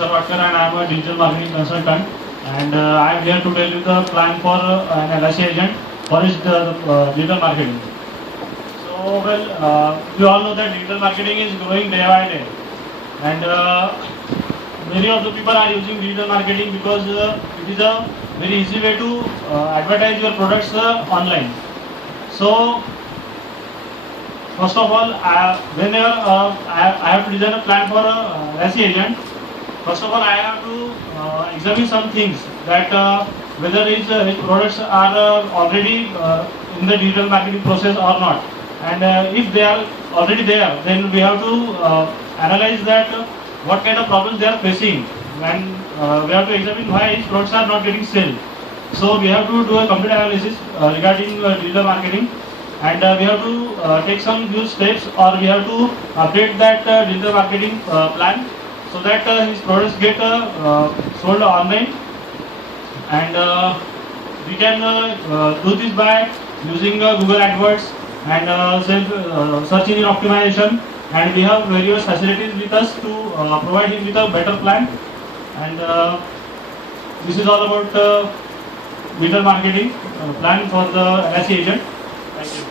Sarvatkar and I am a digital marketing consultant, and I am here to tell you the plan for an LIC agent for his digital marketing. So we all know that digital marketing is growing day by day, and many of the people are using digital marketing because it is a very easy way to advertise your products online. So first of all, whenever I have to design a plan for a LIC agent, first of all I have to examine some things that whether his products are already in the digital marketing process or not. And if they are already there, then we have to analyze that what kind of problems they are facing, and we have to examine why his products are not getting sold. So we have to do a complete analysis regarding digital marketing. And we have to take some few steps, or we have to update that digital marketing plan so that his products get sold online. And we can do this by using Google AdWords and search engine optimization. And we have various facilities with us to provide him with a better plan. And this is all about digital marketing plan for the LIC agent. Thank you.